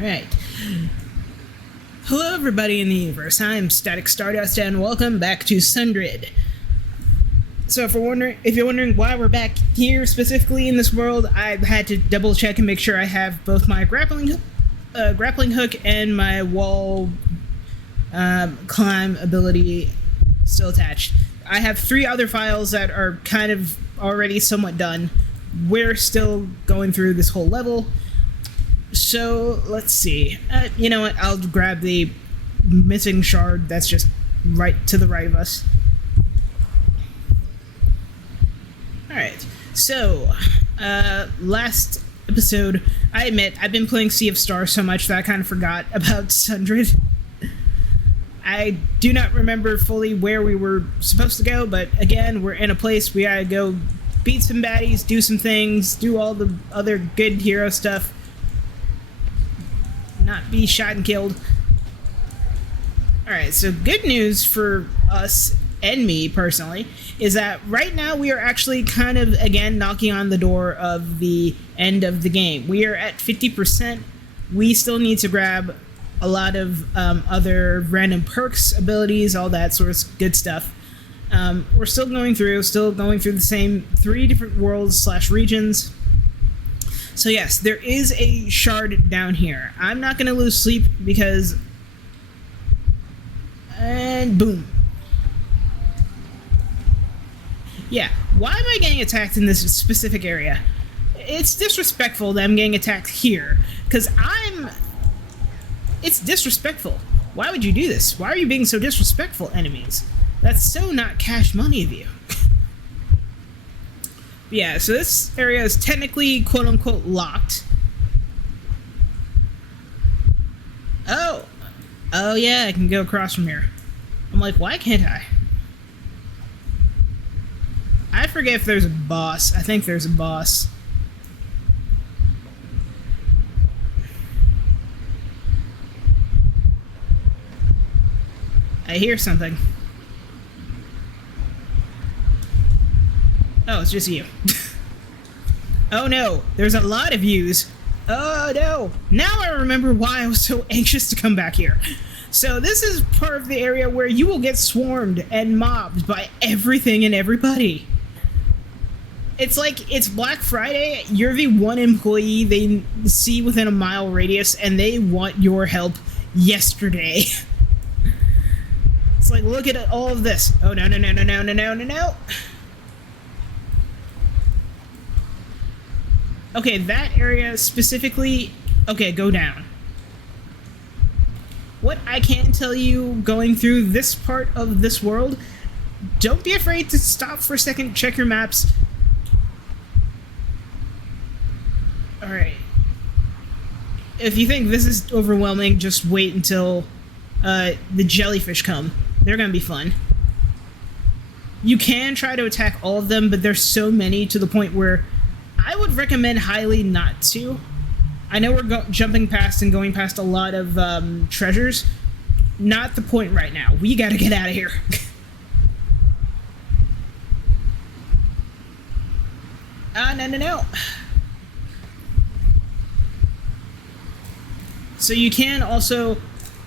Alright. Hello everybody in the universe, I'm Static Stardust and welcome back to Sundered. So if you're wondering why we're back here specifically in this world, I've had to double check and make sure I have both my grappling hook and my wall climb ability still attached. I have 3 other files that are kind of already somewhat done. We're still going through this whole level. So, let's see. You know what? I'll grab the missing shard that's just right to the right of us. Alright. So, last episode, I admit, I've been playing Sea of Stars so much that I kind of forgot about Sundered. I do not remember fully where we were supposed to go, but again, we're in a place we gotta go beat some baddies, do some things, do all the other good hero stuff. Not be shot and killed. Alright, so good news for us and me personally is that right now we are actually kind of again knocking on the door of the end of the game. We are at 50%. We still need to grab a lot of other random perks, abilities, all that sort of good stuff. We're still going through the same 3 different worlds / regions. So yes, there is a shard down here. I'm not going to lose sleep because... And boom. Yeah, why am I getting attacked in this specific area? It's disrespectful that I'm getting attacked here, because It's disrespectful. Why would you do this? Why are you being so disrespectful, enemies? That's so not cash money of you. Yeah, so this area is technically quote-unquote locked. Oh! Oh yeah, I can go across from here. I'm like, why can't I? I forget if there's a boss. I think there's a boss. I hear something. Oh, it's just you. Oh no, there's a lot of yous. Oh no! Now I remember why I was so anxious to come back here. So this is part of the area where you will get swarmed and mobbed by everything and everybody. It's like, it's Black Friday, you're the one employee they see within a mile radius, and they want your help yesterday. It's like, look at all of this. Oh no, no, no, no, no, no, no, no, no. Okay, that area specifically... Okay, go down. What I can tell you going through this part of this world, don't be afraid to stop for a second, check your maps. Alright. If you think this is overwhelming, just wait until the jellyfish come. They're gonna be fun. You can try to attack all of them, but there's so many to the point where I would recommend highly not to. I know we're jumping past and going past a lot of treasures. Not the point right now. We gotta get out of here. No, no, no. So you can also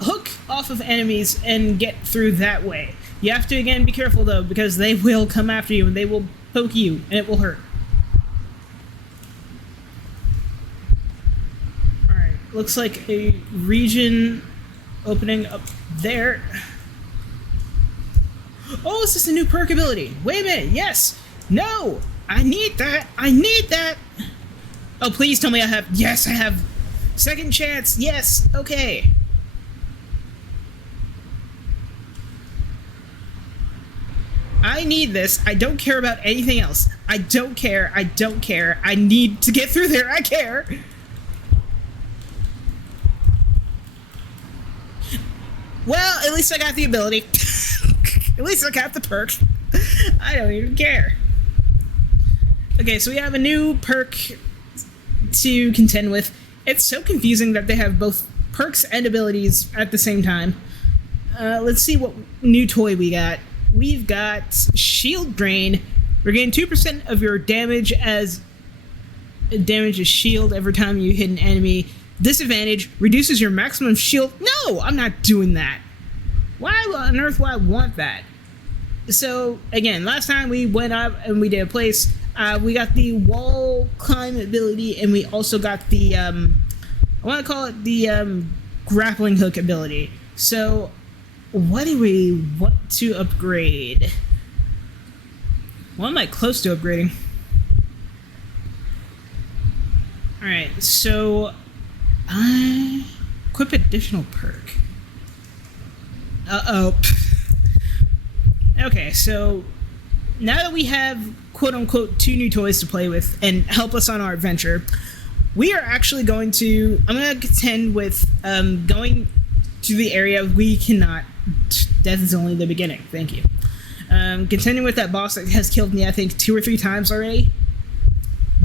hook off of enemies and get through that way. You have to, again, be careful, though, because they will come after you and they will poke you, and it will hurt. Looks like a region opening up there. Oh, is this a new perk ability? Wait a minute, yes! No! I need that! I need that! Oh, please tell me I have... Yes, I have! Second chance! Yes! Okay. I need this. I don't care about anything else. I don't care. I don't care. I need to get through there. I care! Well, at least I got the ability. At least I got the perk. I don't even care. Okay, so we have a new perk to contend with. It's so confusing that they have both perks and abilities at the same time. Let's see what new toy we got. We've got Shield Drain. Regain 2% of your damage as shield every time you hit an enemy Disadvantage, reduces your maximum shield. No, I'm not doing that. Why on earth would I want that? So, again, last time we went up and we did a place, we got the wall climb ability, and we also got the, I want to call it the grappling hook ability. So, what do we want to upgrade? What am I close to upgrading? Alright, so equip additional perk. Uh-oh. Okay, so now that we have quote-unquote 2 new toys to play with and help us on our adventure, we are actually going to, I'm going to contend with going to the area we cannot. Death is only the beginning. Thank you. Contending with that boss that has killed me, I think, 2 or 3 times already.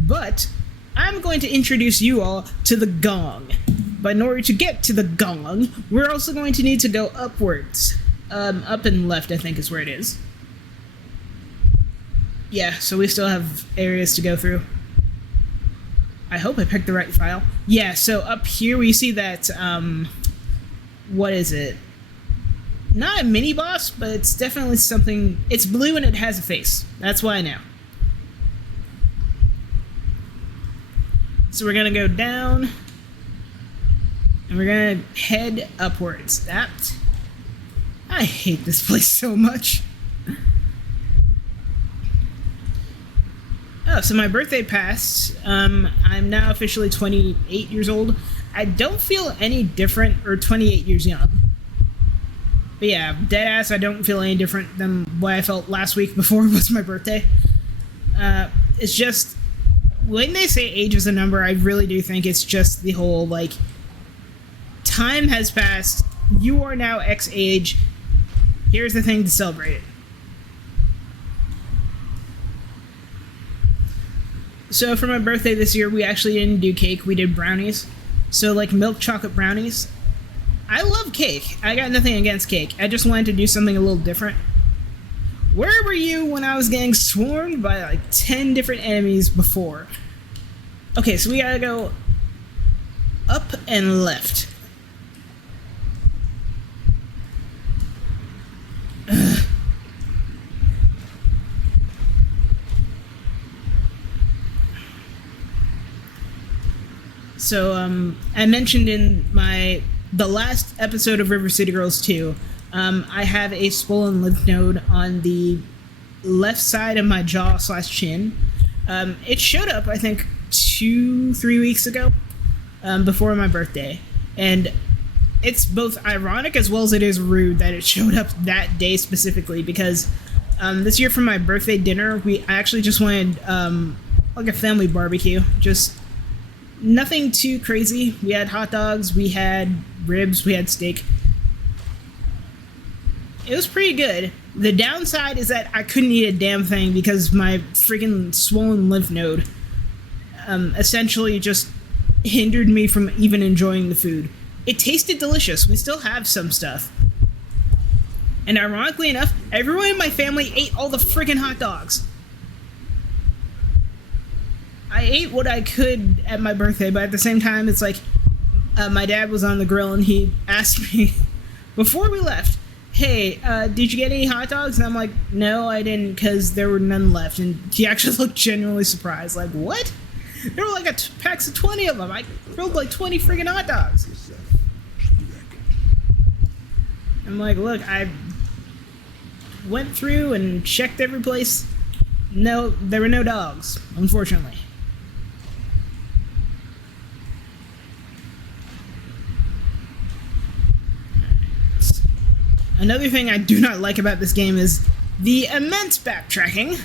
But I'm going to introduce you all to the gong. But in order to get to the gong, we're also going to need to go upwards. Up and left, I think, is where it is. Yeah, so we still have areas to go through. I hope I picked the right file. Yeah, so up here we see that, what is it? Not a mini-boss, but it's definitely something. It's blue and it has a face. That's why I know. So we're gonna go down, and we're gonna head upwards. I hate this place so much. Oh, so my birthday passed. I'm now officially 28 years old. I don't feel any different, or 28 years young. But yeah, deadass, I don't feel any different than what I felt last week before it was my birthday. It's just, when they say age is a number, I really do think it's just the whole, like, time has passed, you are now X age, here's the thing to celebrate it. So for my birthday this year, we actually didn't do cake, we did brownies. So, like, milk chocolate brownies. I love cake. I got nothing against cake. I just wanted to do something a little different. Where were you when I was getting swarmed by like 10 different enemies before? Okay, so we gotta go up and left. Ugh. So, I mentioned in the last episode of River City Girls 2, I have a swollen lymph node on the left side of my jaw/chin. It showed up, I think, 2-3 weeks ago, before my birthday. And it's both ironic as well as it is rude that it showed up that day specifically, because this year for my birthday dinner, I actually just wanted like a family barbecue. Just nothing too crazy. We had hot dogs, we had ribs, we had steak. It was pretty good. The downside is that I couldn't eat a damn thing because my freaking swollen lymph node essentially just hindered me from even enjoying the food. It tasted delicious. We still have some stuff. And ironically enough, everyone in my family ate all the freaking hot dogs. I ate what I could at my birthday, but at the same time, it's like, my dad was on the grill and he asked me before we left, hey, did you get any hot dogs? And I'm like, no, I didn't, because there were none left. And he actually looked genuinely surprised, like, what? There were like packs of 20 of them. I grilled like 20 friggin' hot dogs. I'm like, look, I went through and checked every place. No, there were no dogs, unfortunately. Another thing I do not like about this game is the immense backtracking.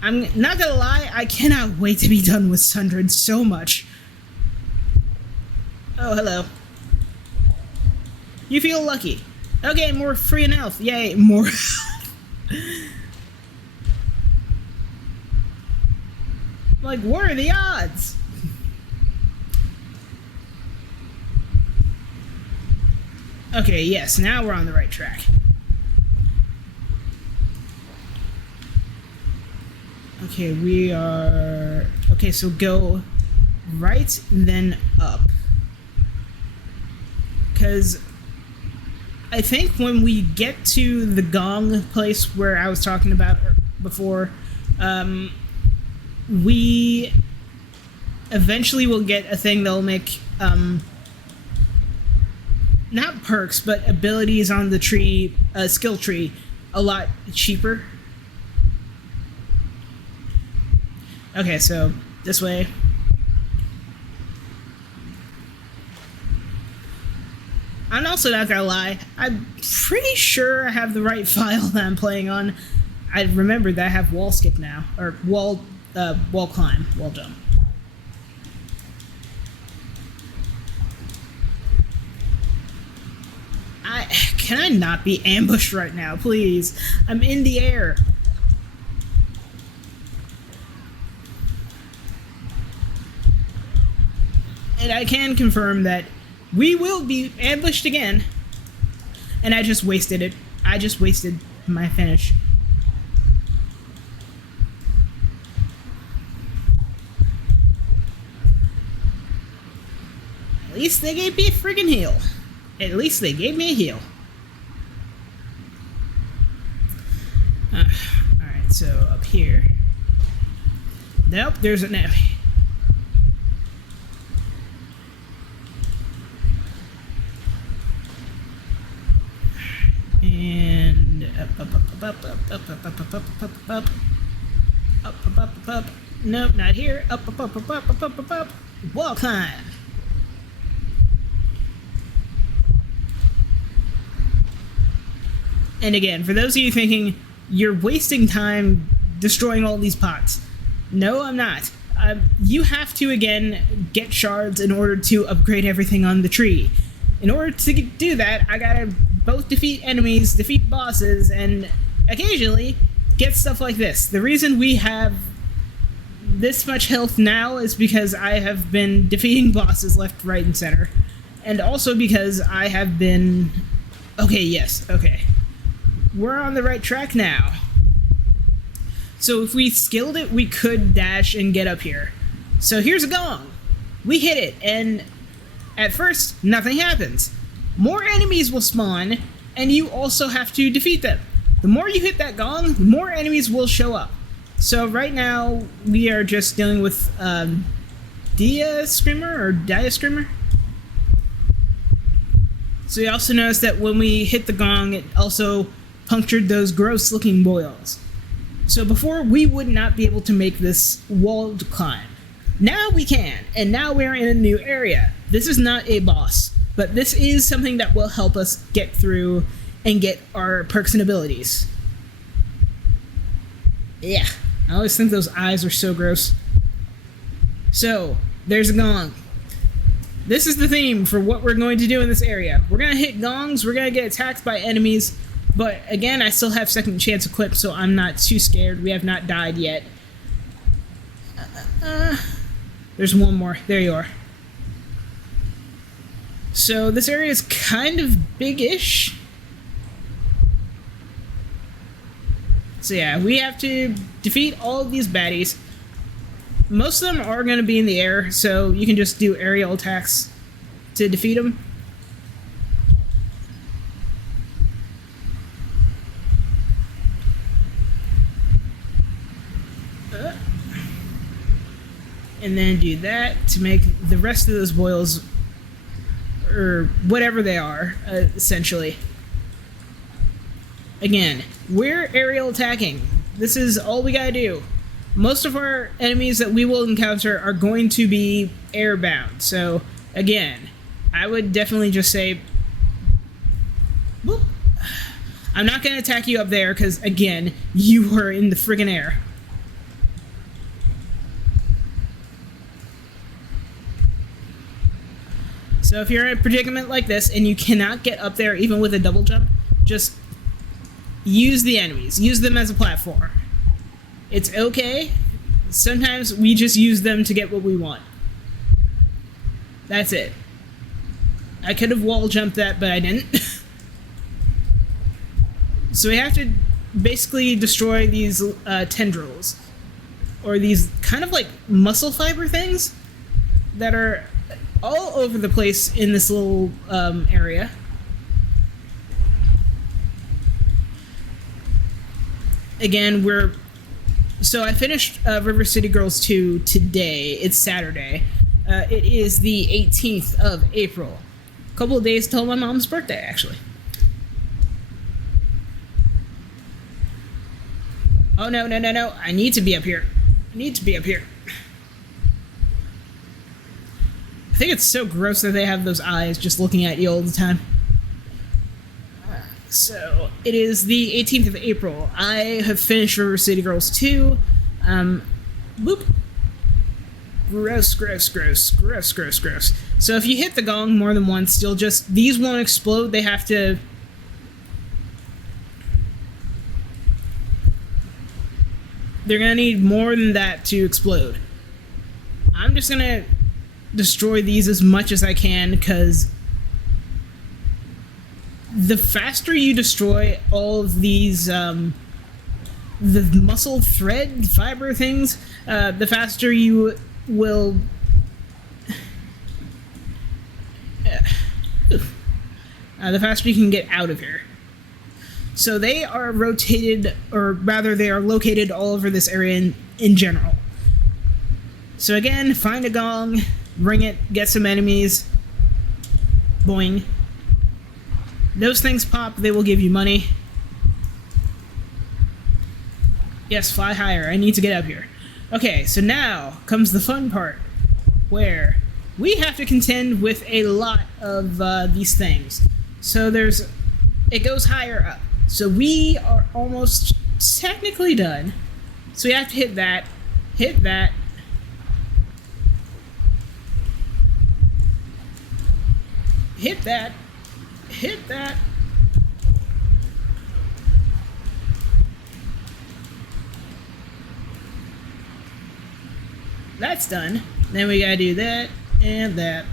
I'm not gonna lie, I cannot wait to be done with Sundered so much. Oh, hello. You feel lucky. Okay, more free and health. Yay, more health. Like, what are the odds? Okay, yes, now we're on the right track. Okay, we are... Okay, so go right, then up. Because I think when we get to the gong place where I was talking about before, we eventually will get a thing that'll make not perks, but abilities on the tree, skill tree, a lot cheaper. Okay, so this way. I'm also not gonna lie, I'm pretty sure I have the right file that I'm playing on. I remember that I have wall skip now, or wall climb, wall jump. Can I not be ambushed right now, please? I'm in the air. And I can confirm that we will be ambushed again. And I just wasted it. I just wasted my finish. At least they gave me a friggin' heal. At least they gave me a heal. Alright, so up here. Nope, there's an enemy. And up. Nope, not here. Up. Wall climb. And again, for those of you thinking you're wasting time destroying all these pots, no, I'm not. You have to, again, get shards in order to upgrade everything on the tree. In order to do that, I gotta both defeat enemies, defeat bosses, and occasionally get stuff like this. The reason we have this much health now is because I have been defeating bosses left, right, and center. And also because I have been... Okay, yes, okay. We're on the right track now. So if we skilled it, we could dash and get up here. So here's a gong. We hit it, and at first, nothing happens. More enemies will spawn, and you also have to defeat them. The more you hit that gong, the more enemies will show up. So right now, we are just dealing with Dia Screamer. So you also notice that when we hit the gong, it also punctured those gross looking boils. So before, we would not be able to make this walled climb. Now we can, and now we're in a new area. This is not a boss, but this is something that will help us get through and get our perks and abilities. Yeah, I always think those eyes are so gross. So, there's a gong. This is the theme for what we're going to do in this area. We're going to hit gongs, we're going to get attacked by enemies, but again, I still have second chance equipped, so I'm not too scared. We have not died yet. There's one more. There you are. So this area is kind of big-ish. So yeah, we have to defeat all of these baddies. Most of them are going to be in the air, so you can just do aerial attacks to defeat them. And then do that to make the rest of those boils, or whatever they are, essentially. Again, we're aerial attacking. This is all we gotta do. Most of our enemies that we will encounter are going to be airbound. So, again, I would definitely just say... Whoop. I'm not gonna attack you up there, because, again, you are in the friggin' air. So if you're in a predicament like this and you cannot get up there even with a double jump, just use the enemies. Use them as a platform. It's okay. Sometimes we just use them to get what we want. That's it. I could have wall jumped that, but I didn't. So we have to basically destroy these tendrils. Or these kind of like muscle fiber things. that are all over the place in this little area. Again, so I finished River City Girls 2 today. It's Saturday. It is the 18th of April. A couple of days till my mom's birthday, actually. Oh, no. I need to be up here. I think it's so gross that they have those eyes just looking at you all the time. So, it is the 18th of April. I have finished River City Girls 2. Boop. Gross. So if you hit the gong more than once, these won't explode. They have to... They're gonna need more than that to explode. I'm just gonna destroy these as much as I can, because the faster you destroy all of these, the muscle thread fiber things, the faster you will... the faster you can get out of here. So they are rotated, or rather they are located all over this area in general. So again, find a gong, ring it, get some enemies, boing. Those things pop, they will give you money. Yes, fly higher, I need to get up here. Okay, so now comes the fun part, where we have to contend with a lot of these things. So it goes higher up. So we are almost technically done. So we have to hit that, hit that. Hit that. Hit that. That's done. Then we gotta do that and that.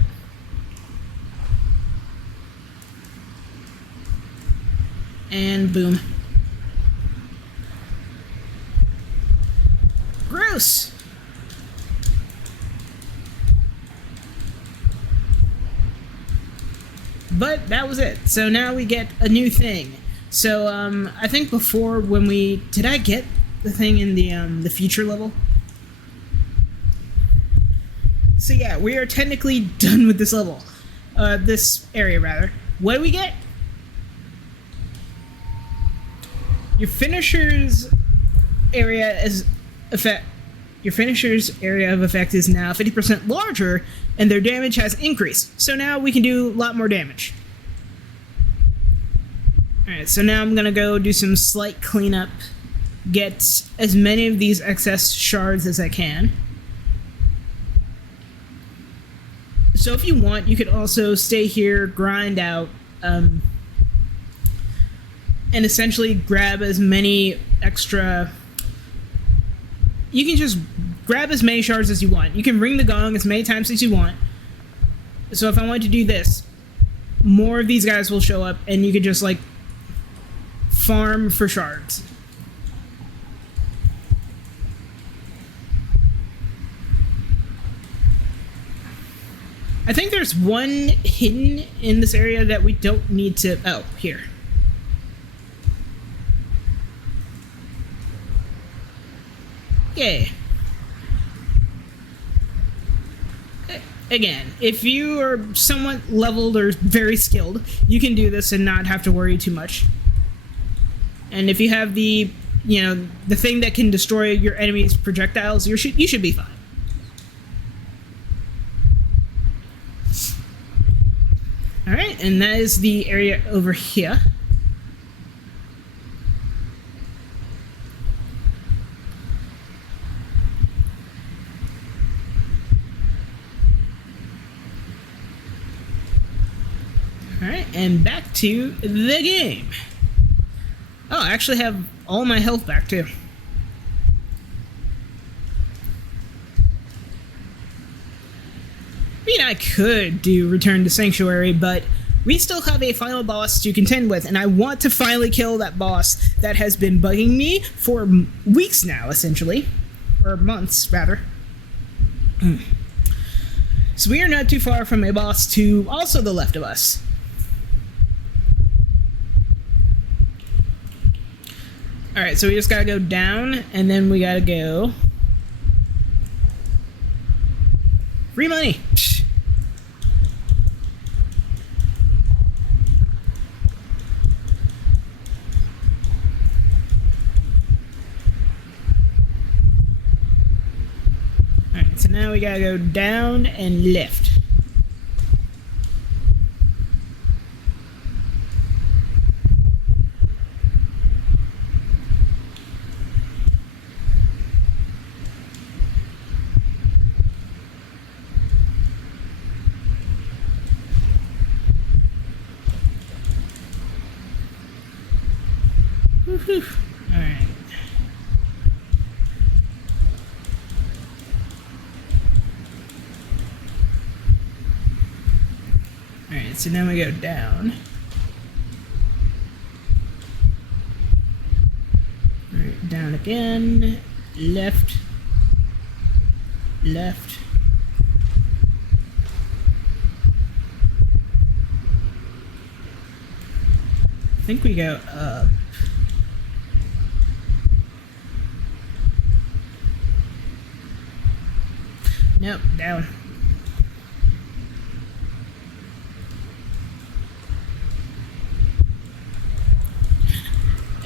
And boom. Gross! But that was it. So now we get a new thing. So I think before when did I get the thing in the future level? So yeah, we are technically done with this level. This area rather. What do we get? Your finisher's area of effect is now 50% larger, and their damage has increased. So now we can do a lot more damage. Alright, so now I'm gonna go do some slight cleanup, get as many of these excess shards as I can. So if you want, you could also stay here, grind out, and essentially grab as many extra... You can just grab as many shards as you want. You can ring the gong as many times as you want. So if I wanted to do this, more of these guys will show up, and you could just, like, farm for shards. I think there's one hidden in this area that we don't need to... Oh, here. Yay. Again, if you are somewhat leveled or very skilled, you can do this and not have to worry too much. And if you have the thing that can destroy your enemy's projectiles, you should be fine. Alright, and that is the area over here. Alright, and back to the game. Oh, I actually have all my health back too. I mean, I could do Return to Sanctuary, but we still have a final boss to contend with, and I want to finally kill that boss that has been bugging me for weeks now, essentially. Or months, rather. So we are not too far from a boss to also the left of us. Alright, so we just gotta go down, and then we gotta go... Free money! Psh. Alright, so now we gotta go down and left. Whew. Alright. Alright, so now we go down. Alright, down again. Left. Left. I think we go up. Nope, down.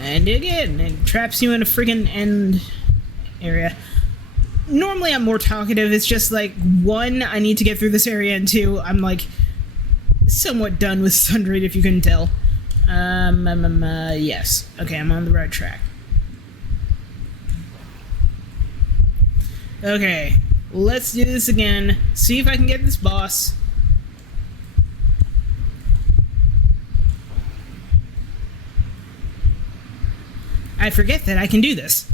And again, it traps you in a friggin' end area. Normally I'm more talkative, it's just like, one, I need to get through this area, and two, I'm like, somewhat done with Sundered, if you couldn't tell. Yes. Okay, I'm on the right track. Okay. Let's do this again. See if I can get this boss. I forget that I can do this.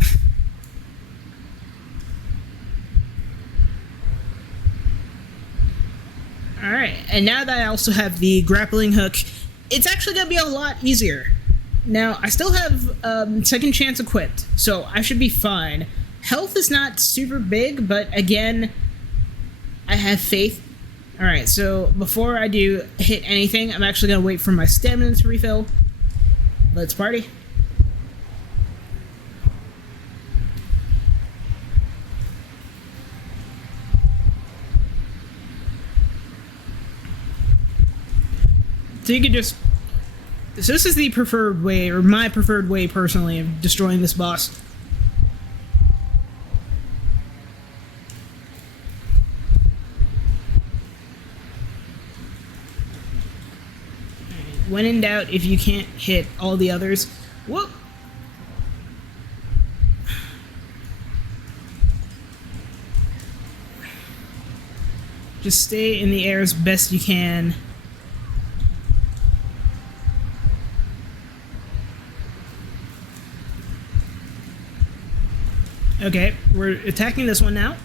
Alright, and now that I also have the grappling hook, it's actually going to be a lot easier. Now, I still have second chance equipped, so I should be fine. Health is not super big, but again, I have faith. Alright, so before I do hit anything, I'm actually going to wait for my stamina to refill. Let's party. So you could just... So this is the preferred way, or my preferred way personally, of destroying this boss. When in doubt, if you can't hit all the others, whoop! Just stay in the air as best you can. Okay, we're attacking this one now.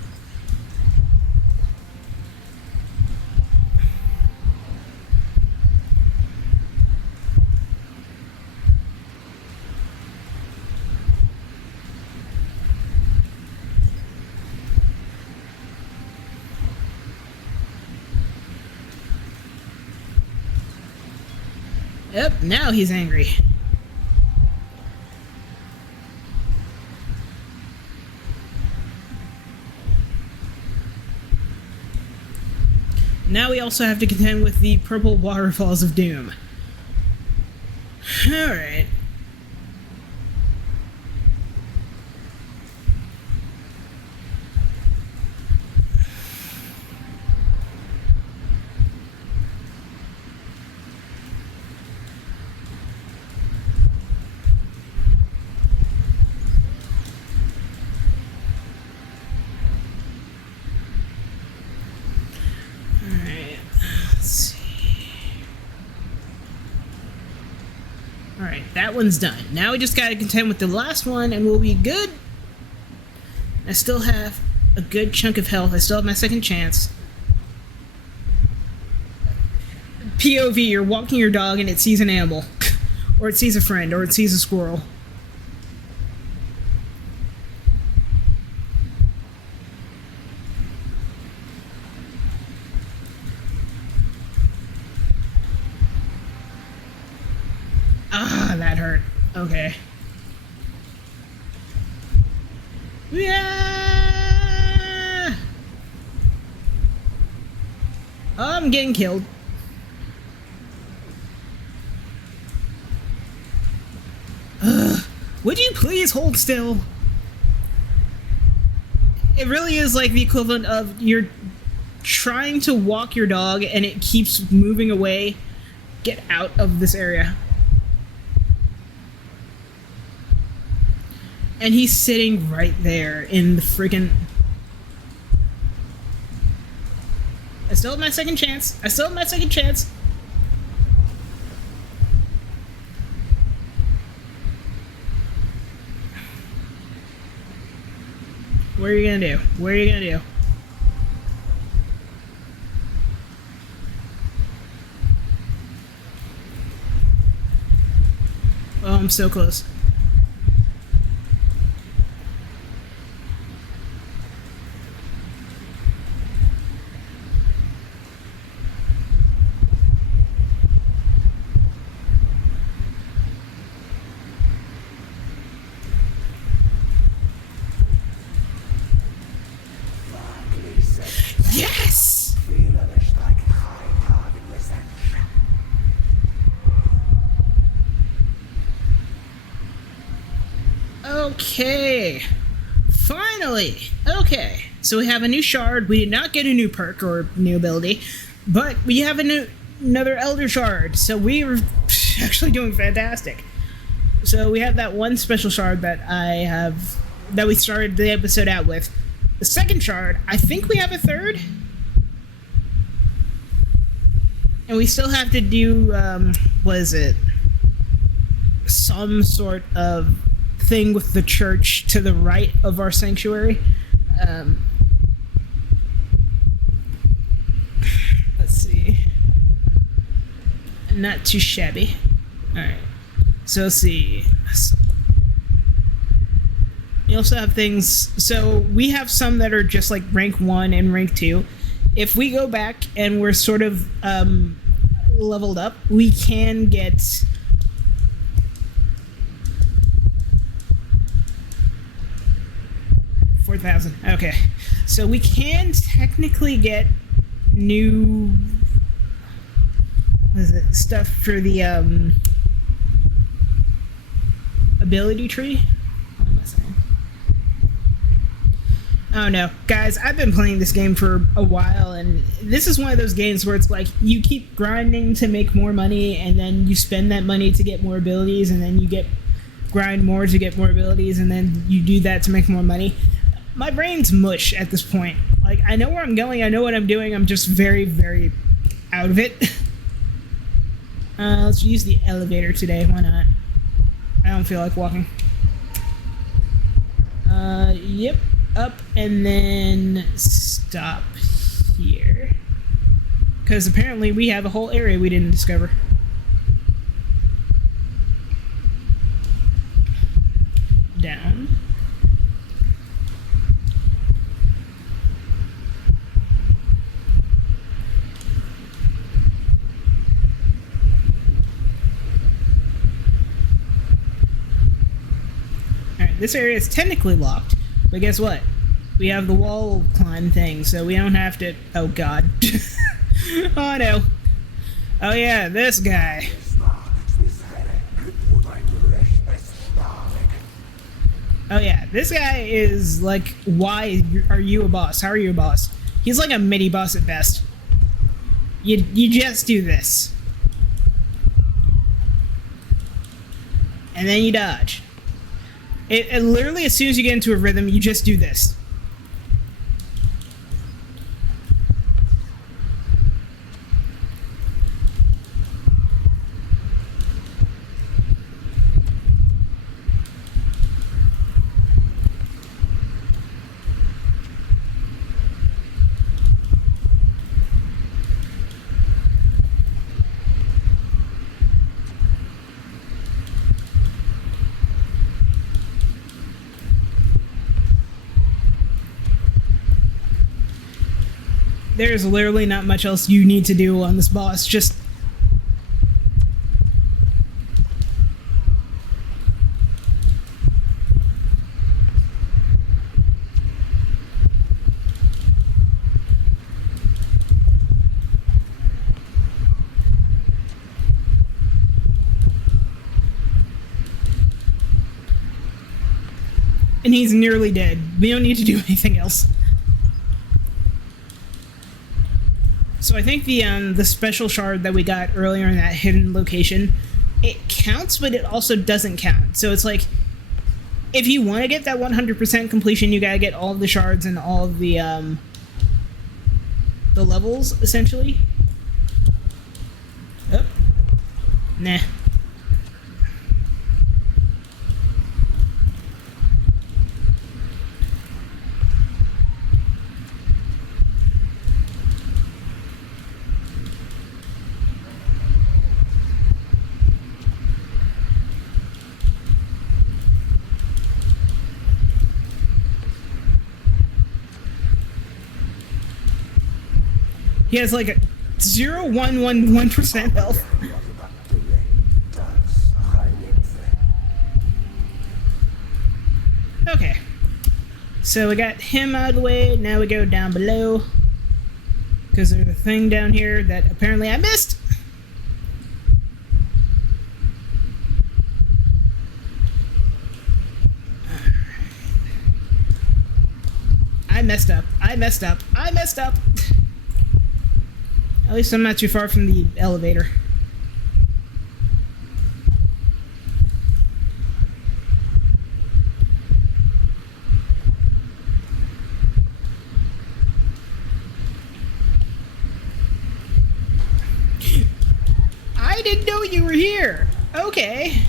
Yep, now he's angry. Now we also have to contend with the purple waterfalls of doom. Alright. Alright, that one's done. Now we just gotta contend with the last one and we'll be good. I still have a good chunk of health. I still have my second chance. POV, you're walking your dog and it sees an animal. Or it sees a friend, or it sees a squirrel. Ah, that hurt. Okay. Yeah! Oh, I'm getting killed. Ugh. Would you please hold still? It really is like the equivalent of you're trying to walk your dog and it keeps moving away. Get out of this area. And he's sitting right there in the freaking... I still have my second chance. I still have my second chance. What are you gonna do? What are you gonna do? Oh, I'm so close. Yes! Okay. Finally! Okay. So we have a new shard. We did not get a new perk or new ability, but we have another Elder Shard. So we are actually doing fantastic. So we have that one special shard that we started the episode out with. The second shard, I think we have a third. And we still have to do, what is it? Some sort of thing with the church to the right of our sanctuary. Let's see. Not too shabby. Alright. So let's see. You also have things... So we have some that are just like rank 1 and rank 2. If we go back and we're sort of leveled up, we can get... 4,000. Okay. So we can technically get new... What is it? Stuff for the ability tree? What am I saying? Oh no, guys, I've been playing this game for a while, and this is one of those games where it's like you keep grinding to make more money, and then you spend that money to get more abilities, and then you grind more to get more abilities, and then you do that to make more money. My brain's mush at this point. Like, I know where I'm going, I know what I'm doing, I'm just very, very out of it. Let's use the elevator today, why not? I don't feel like walking. Yep. Up and then stop here. Because apparently we have a whole area we didn't discover. Down. Alright, this area is technically locked. But guess what? We have the wall climb thing, so we don't have to... Oh, God. Oh, no. Oh, yeah, this guy. Oh, yeah, this guy is, like, why are you a boss? How are you a boss? He's like a mini-boss at best. You just do this. And then you dodge. It literally, as soon as you get into a rhythm, you just do this. There's literally not much else you need to do on this boss. Just and he's nearly dead. We don't need to do anything else. So I think the special shard that we got earlier in that hidden location, it counts, but it also doesn't count. So it's like, if you want to get that 100% completion, you gotta get all of the shards and all of the levels, essentially. Oh. Nah. He has like a 0.111% health. Okay. So we got him out of the way. Now we go down below. Because there's a thing down here that apparently I missed. I messed up. I messed up. I messed up. At least I'm not too far from the elevator. I didn't know you were here. Okay.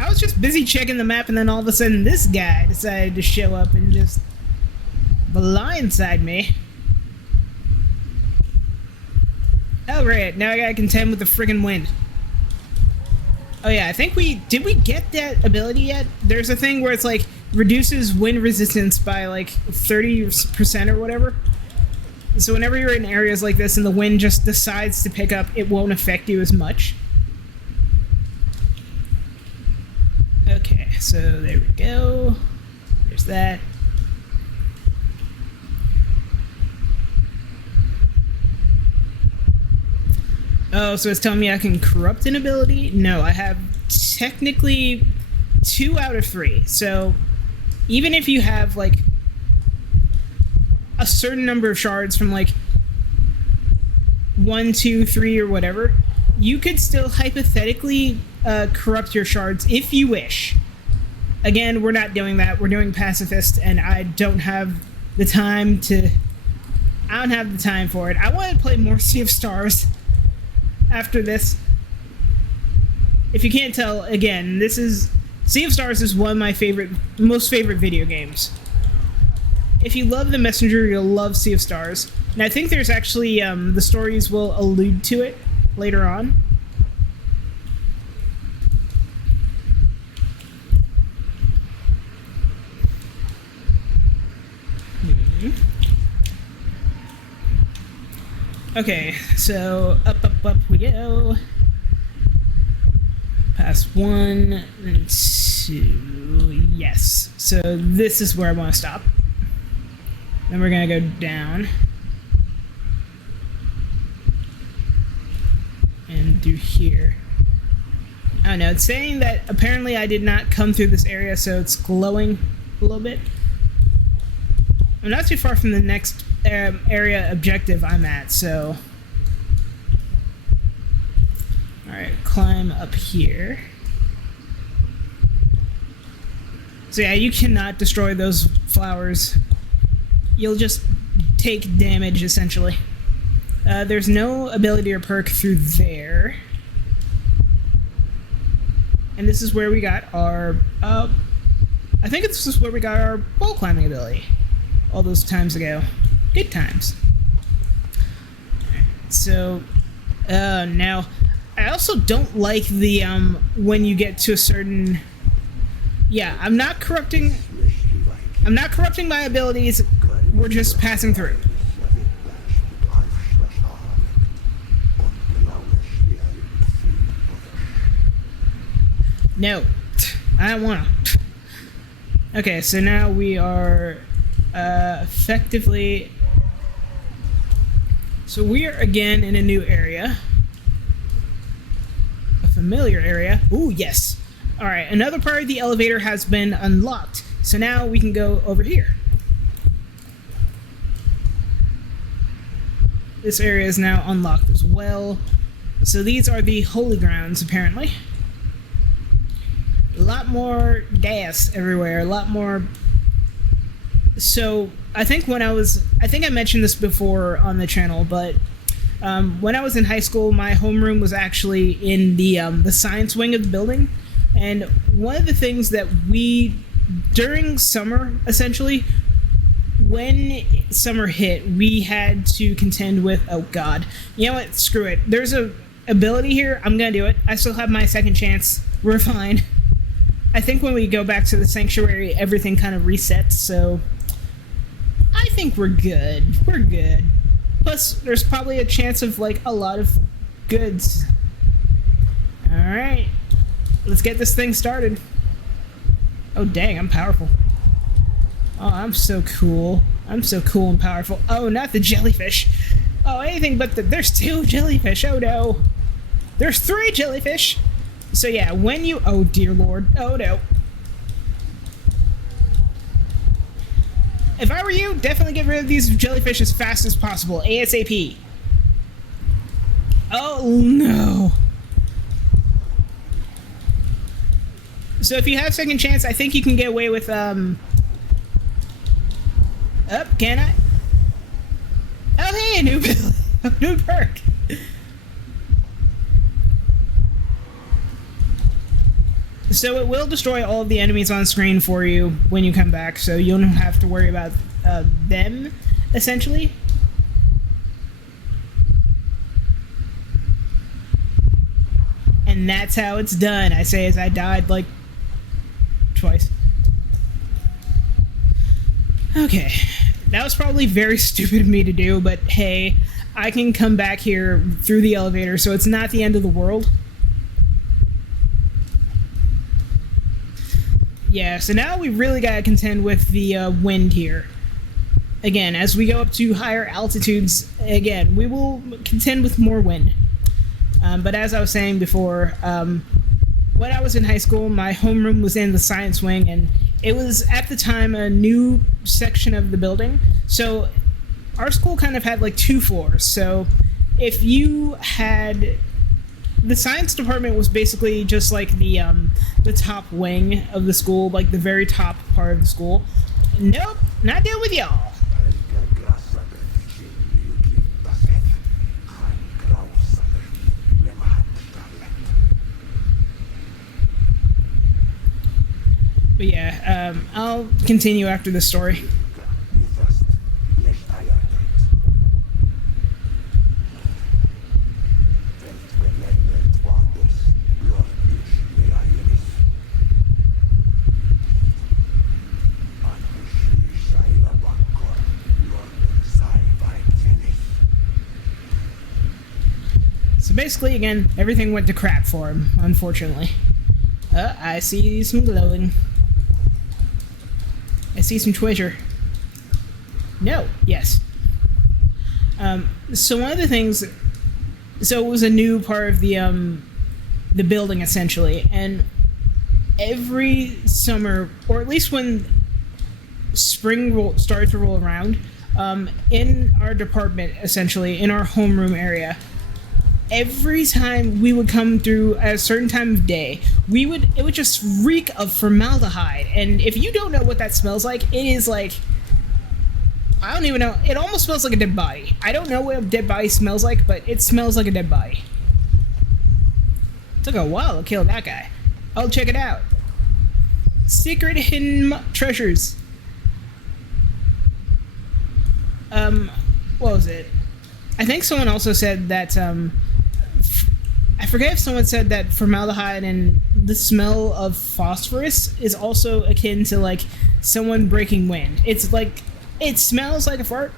I was just busy checking the map, and then all of a sudden this guy decided to show up and just blindside me. Oh, right. Now I gotta contend with the friggin' wind. Oh, yeah. I think did we get that ability yet? There's a thing where it's like reduces wind resistance by like 30% or whatever. So whenever you're in areas like this and the wind just decides to pick up, it won't affect you as much. Okay, so there we go. There's that. Oh, so it's telling me I can corrupt an ability? No, I have technically 2 out of 3. So even if you have like a certain number of shards from like 1, 2, 3 or whatever, you could still hypothetically corrupt your shards if you wish. Again, we're not doing that. We're doing pacifist, and I don't have the time to... I don't have the time for it. I want to play more Sea of Stars after this. If you can't tell, again, this is... Sea of Stars is one of my most favorite video games. If you love The Messenger, you'll love Sea of Stars. And I think there's actually, the stories will allude to it later on. Okay, so up we go. Past 1 and 2. Yes. So this is where I want to stop. Then we're gonna go down. And through here. I don't know, it's saying that apparently I did not come through this area, so it's glowing a little bit. I'm not too far from the next area objective I'm at, so... Alright, climb up here. So yeah, you cannot destroy those flowers. You'll just take damage, essentially. There's no ability or perk through there. And this is where we got our... I think this is where we got our wall climbing ability. All those times ago. Good times. So, now... I also don't like the, when you get to a certain... Yeah, I'm not corrupting my abilities. We're just passing through. No. I don't wanna. Okay, so now we are effectively... So we are again in a new area. A familiar area. Ooh, yes. Alright, another part of the elevator has been unlocked. So now we can go over here. This area is now unlocked as well. So these are the holy grounds, apparently. A lot more gas everywhere, a lot more... So, I think I mentioned this before on the channel, but when I was in high school, my homeroom was actually in the science wing of the building. And one of the things that during summer, essentially, when summer hit, we had to contend with... Oh, God. You know what? Screw it. There's a ability here. I'm gonna do it. I still have my second chance. We're fine. I think when we go back to the sanctuary, everything kind of resets, so... I think we're good. We're good. Plus, there's probably a chance of, like, a lot of goods. Alright. Let's get this thing started. Oh, dang, I'm powerful. Oh, I'm so cool. I'm so cool and powerful. Oh, not the jellyfish. Oh, anything but there's 2 jellyfish. Oh, no. There's 3 jellyfish. So, yeah, when you... Oh, dear Lord. Oh, no. If I were you, definitely get rid of these jellyfish as fast as possible. ASAP. Oh, no. So if you have second chance, I think you can get away with, Up, can I? Oh, hey, a new new perk. So it will destroy all of the enemies on screen for you when you come back, so you don't have to worry about them, essentially. And that's how it's done, I say as I died, like, twice. Okay. That was probably very stupid of me to do, but hey, I can come back here through the elevator, so it's not the end of the world. Yeah, so now we really gotta contend with the wind here. Again, as we go up to higher altitudes, again, we will contend with more wind. But as I was saying before, when I was in high school, my homeroom was in the science wing, and it was, at the time, a new section of the building. So our school kind of had, like, 2 floors. So if you had... The science department was basically just like the top wing of the school, like the very top part of the school. Nope, not dealing with y'all. But yeah, I'll continue after this story. So basically, again, everything went to crap for him, unfortunately. I see some glowing. I see some treasure. No. Yes. So one of the things... So it was a new part of the building, essentially. And every summer, or at least when spring started to roll around, in our department, essentially, in our homeroom area... Every time we would come through at a certain time of day, it would just reek of formaldehyde. And if you don't know what that smells like, it is like... I don't even know. It almost smells like a dead body. I don't know what a dead body smells like, but it smells like a dead body. It took a while to kill that guy. I'll check it out. Secret hidden treasures. What was it? I think someone also said that, I forget if someone said that formaldehyde and the smell of phosphorus is also akin to, like, someone breaking wind. It's like, it smells like a fart.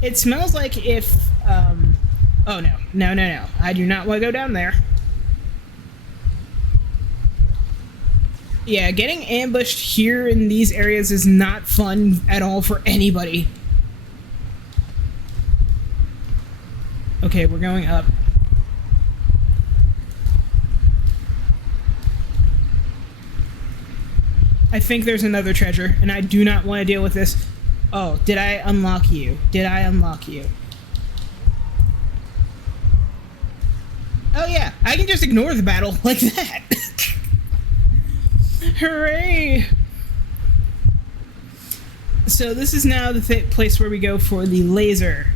It smells like if, oh no. No. I do not want to go down there. Yeah, getting ambushed here in these areas is not fun at all for anybody. Okay, we're going up. I think there's another treasure, and I do not want to deal with this. Oh, did I unlock you? Did I unlock you? Oh yeah, I can just ignore the battle like that. Hooray! So this is now the place where we go for the laser.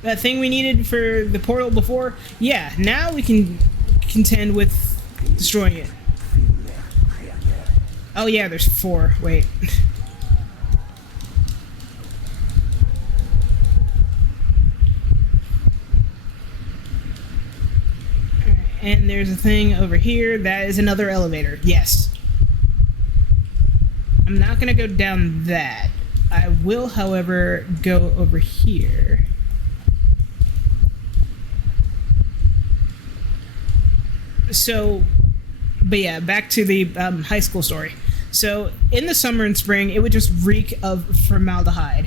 That thing we needed for the portal before? Yeah, now we can contend with destroying it. Oh yeah, there's 4. Wait. And there's a thing over here. That is another elevator. Yes. I'm not going to go down that. I will, however, go over here. So, but yeah, back to the high school story. So, in the summer and spring, it would just reek of formaldehyde.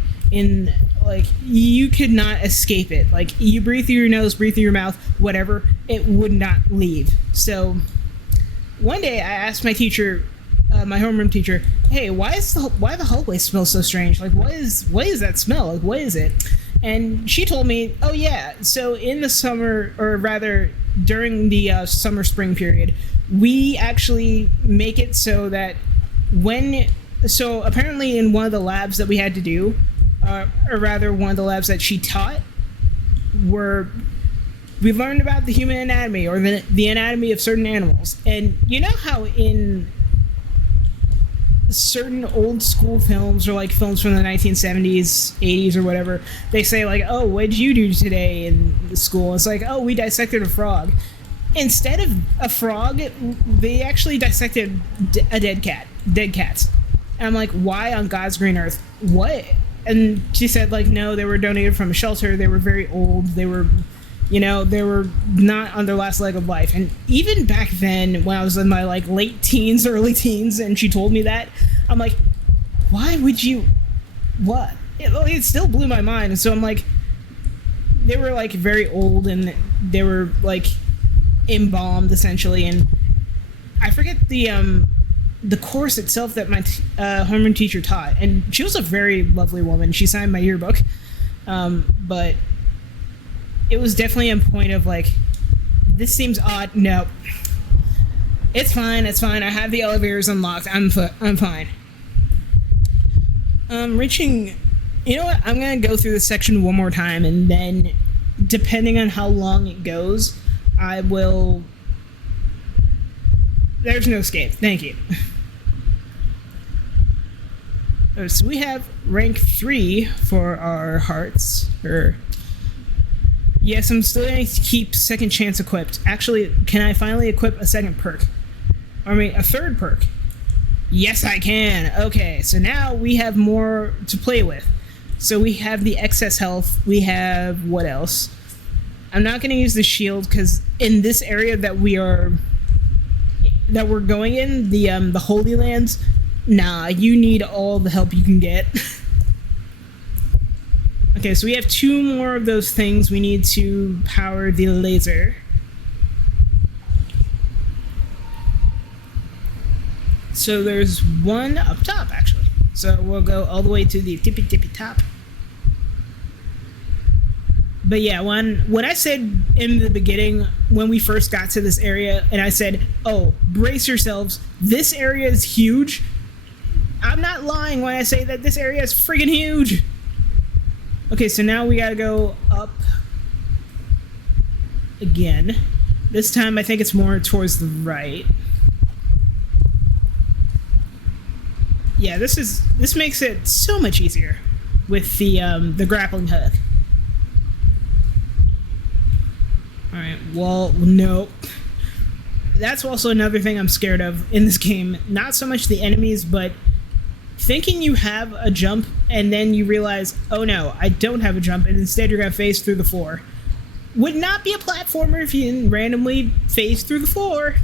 Like, you could not escape it. Like, you breathe through your nose, breathe through your mouth, whatever, it would not leave. So, one day I asked my teacher, my homeroom teacher, hey, why the hallway smell so strange? Like, what is that smell? Like, what is it? And she told me, oh yeah, so in the summer, or rather during the summer spring period, we actually make it so that so apparently in one of the labs that we had to do, or rather one of the labs that she taught, we learned about the human anatomy, or the anatomy of certain animals. And you know how in certain old school films, or like films from the 1970s, 80s, or whatever, they say like, oh, what did you do today in school? It's like, oh, we dissected a frog. Instead of a frog, they actually dissected a dead cats. And I'm like, why on God's green earth? What? And she said, like, no, they were donated from a shelter. They were very old. They were not on their last leg of life. And even back then, when I was in my like late teens, early teens, and she told me that, I'm like, why would you? What? It still blew my mind. And so I'm like, they were like very old, and they were like embalmed essentially. And I forget the course itself that my homeroom teacher taught, and she was a very lovely woman. She signed my yearbook, but it was definitely a point of like, this seems odd. No, it's fine. I have the elevators unlocked. I'm fine. Reaching. You know what? I'm gonna go through this section one more time, and then, depending on how long it goes, I will. There's no escape. Thank you. So we have rank 3 for our hearts. Yes, I'm still going to keep second chance equipped. Actually, can I finally equip a second perk? I mean, a third perk. Yes, I can. Okay, so now we have more to play with. So we have the excess health. We have what else? I'm not going to use the shield because in this area that we're going in, the Holy Lands, nah, you need all the help you can get. Okay, so we have 2 more of those things we need to power the laser. So there's one up top, actually. So we'll go all the way to the tippy top. But yeah, when I said in the beginning, when we first got to this area, and I said, oh, brace yourselves, this area is huge. I'm not lying when I say that this area is friggin' huge. Okay, so now we gotta go up again. This time I think it's more towards the right. Yeah, this makes it so much easier with the grappling hook. Alright, well, no. That's also another thing I'm scared of in this game. Not so much the enemies, but thinking you have a jump and then you realize, oh no, I don't have a jump, and instead you're going to phase through the floor. Would not be a platformer if you didn't randomly phase through the floor.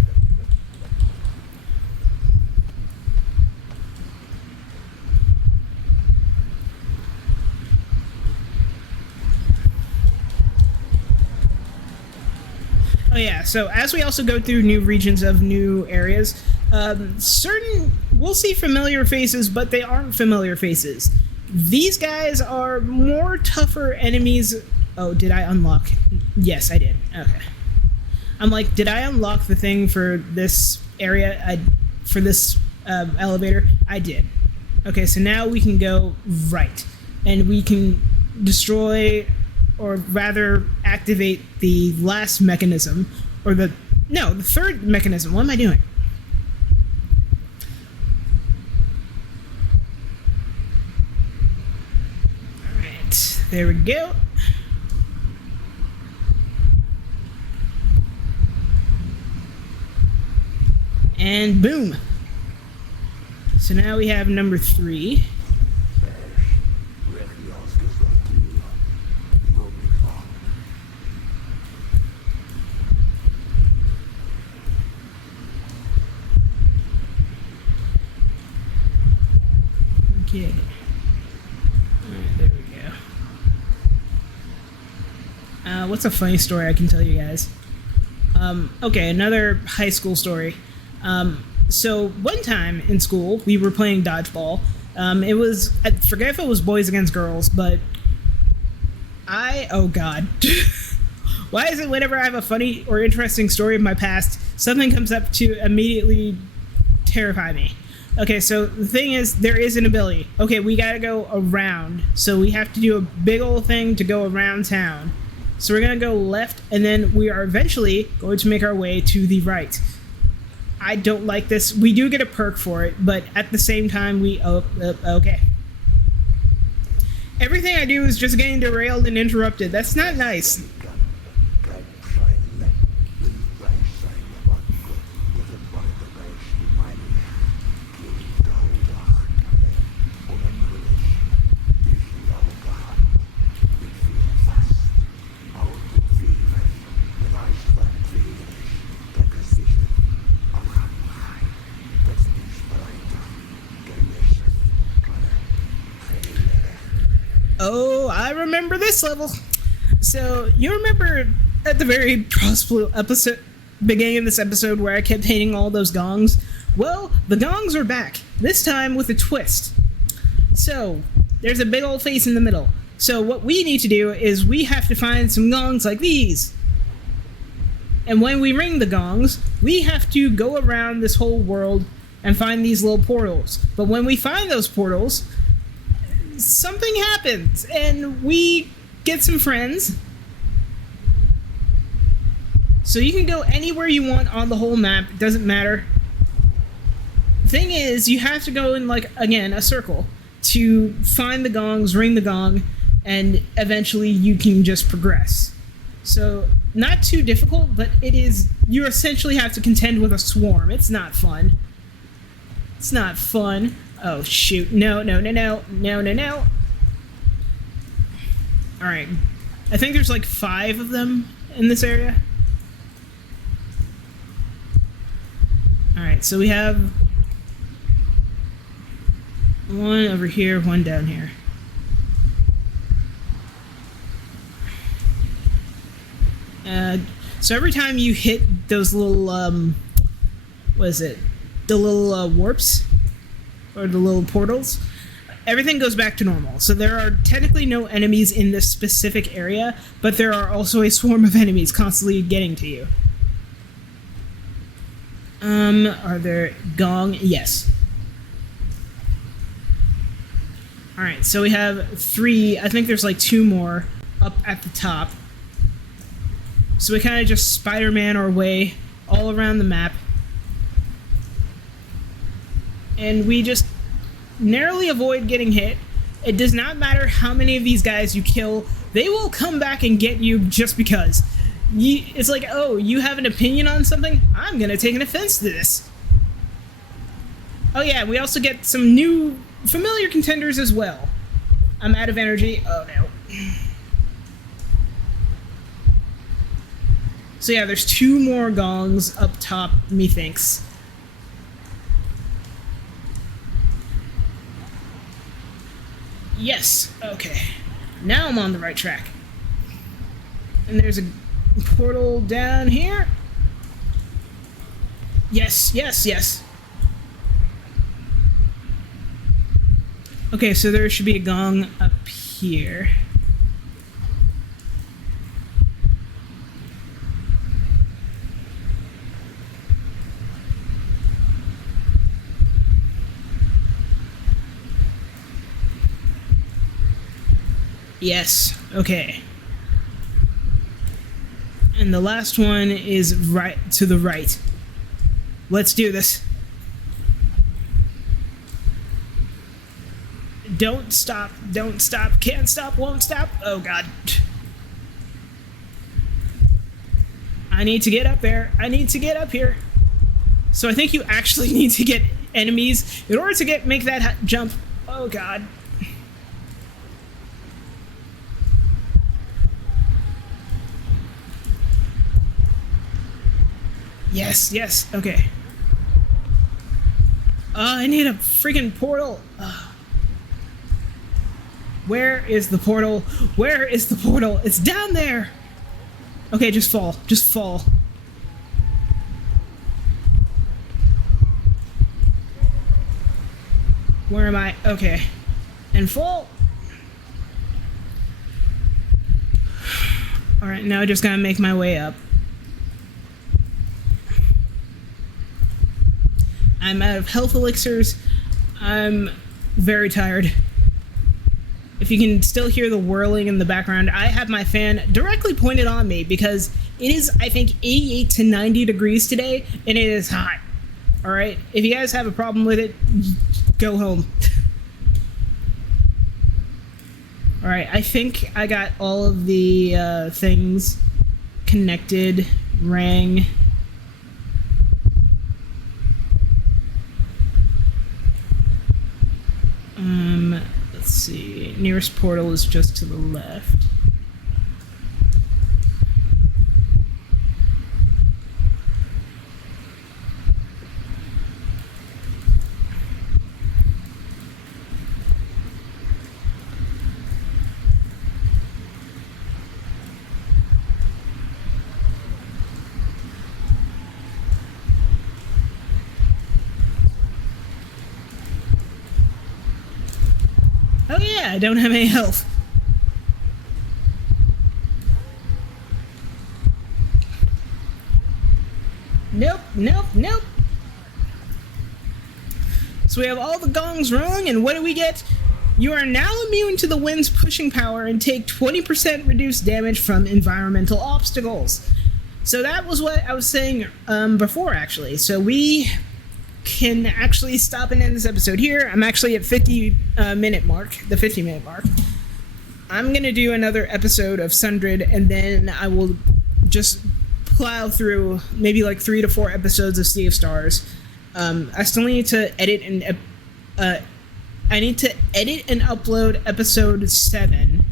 Oh yeah, so as we also go through new regions of new areas, Certain, we'll see familiar faces, but they aren't familiar faces. These guys are more tougher enemies. Oh, did I unlock? Yes, I did. Okay. I'm like, did I unlock the thing for this area? For this elevator? I did. Okay, so now we can go right. And we can destroy, or rather activate the last mechanism. Or the third mechanism. What am I doing? Alright, there we go. And boom. So now we have number 3. Okay. Alright, there we go. What's a funny story I can tell you guys? Okay, another high school story. So one time in school, we were playing dodgeball. It was, I forget if it was boys against girls, but oh god. Why is it whenever I have a funny or interesting story of my past, something comes up to immediately terrify me? Okay, so the thing is, there is an ability. Okay, we gotta go around. So we have to do a big old thing to go around town. So we're gonna go left, and then we are eventually going to make our way to the right. I don't like this. We do get a perk for it, but at the same time, okay. Everything I do is just getting derailed and interrupted. That's not nice. Oh, I remember this level. So, you remember at the very possible beginning of this episode where I kept hitting all those gongs? Well, the gongs are back, this time with a twist. So, there's a big old face in the middle. So what we need to do is we have to find some gongs like these. And when we ring the gongs, we have to go around this whole world and find these little portals. But when we find those portals, something happens, and we get some friends. So you can go anywhere you want on the whole map, it doesn't matter. Thing is, you have to go in, like, again, a circle to find the gongs, ring the gong, and eventually you can just progress. So, not too difficult, but it is, you essentially have to contend with a swarm. It's not fun. It's not fun. Oh, shoot. No. Alright. I think there's like 5 of them in this area. Alright, so we have one over here, one down here. So every time you hit those little, what is it? The little warps? Or the little portals, everything goes back to normal. So there are technically no enemies in this specific area, but there are also a swarm of enemies constantly getting to you. Are there gong? Yes. Alright, so we have 3, I think there's like 2 more up at the top. So we kind of just Spider-Man our way all around the map. And we just narrowly avoid getting hit. It does not matter how many of these guys you kill, they will come back and get you just because. It's like, oh, you have an opinion on something? I'm gonna take an offense to this. Oh yeah, we also get some new familiar contenders as well. I'm out of energy. Oh no. So yeah, there's 2 more gongs up top, methinks. Yes, okay. Now I'm on the right track. And there's a portal down here. Yes. Okay, so there should be a gong up here. Yes, okay. And the last one is right to the right. Let's do this. Don't stop, can't stop, won't stop. Oh god. I need to get up there. I need to get up here. So I think you actually need to get enemies in order to make that jump. Oh god. Yes, yes, okay. I need a freaking portal. Where is the portal? Where is the portal? It's down there! Okay, just fall. Just fall. Where am I? Okay. And fall. Alright, now I just gotta make my way up. I'm out of health elixirs. I'm very tired. If you can still hear the whirling in the background, I have my fan directly pointed on me because it is, I think, 88 to 90 degrees today, and it is hot. Alright? If you guys have a problem with it, go home. Alright, I think I got all of the things connected, rang. Let's see. Nearest portal is just to the left. Oh yeah, I don't have any health. Nope, nope, nope. So we have all the gongs rung, and what do we get? You are now immune to the wind's pushing power and take 20% reduced damage from environmental obstacles. So that was what I was saying before, actually. So we can actually stop and end this episode here. I'm actually at 50-minute mark, the 50-minute mark. I'm gonna do another episode of Sundered, and then I will just plow through maybe like 3 to 4 episodes of Sea of Stars. I still need to edit and upload episode 7,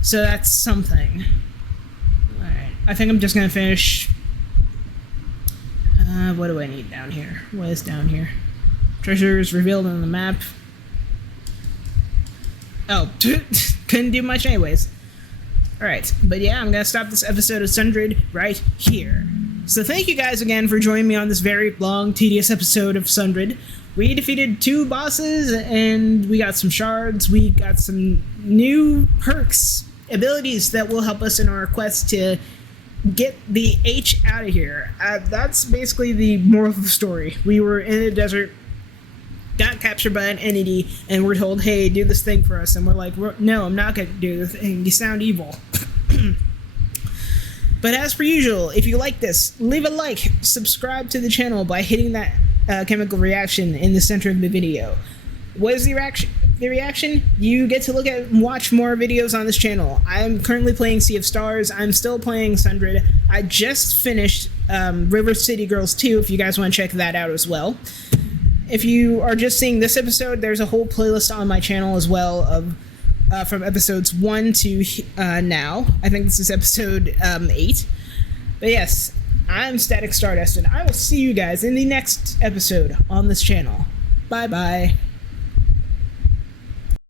so that's something. All right, I think I'm just gonna finish. What do I need down here? What is down here? Treasures revealed on the map. Oh, couldn't do much anyways. Alright, but yeah, I'm gonna stop this episode of Sundered right here. So thank you guys again for joining me on this very long, tedious episode of Sundered. We defeated 2 bosses, and we got some shards, we got some new perks, abilities that will help us in our quest to get the H out of here. That's basically the moral of the story. We were in a desert, got captured by an entity, and we're told, hey, do this thing for us. And we're like, no, I'm not going to do the thing. You sound evil. But as per usual, if you like this, leave a like, subscribe to the channel by hitting that chemical reaction in the center of the video. What is the reaction? You get to look at and watch more videos on this channel. I'm currently playing Sea of Stars. I'm still playing Sundered. I just finished River City Girls 2, if you guys want to check that out as well. If you are just seeing this episode, there's a whole playlist on my channel as well of from episodes 1 to now. I think this is episode 8. But yes, I'm Static Stardust, and I will see you guys in the next episode on this channel. Bye-bye.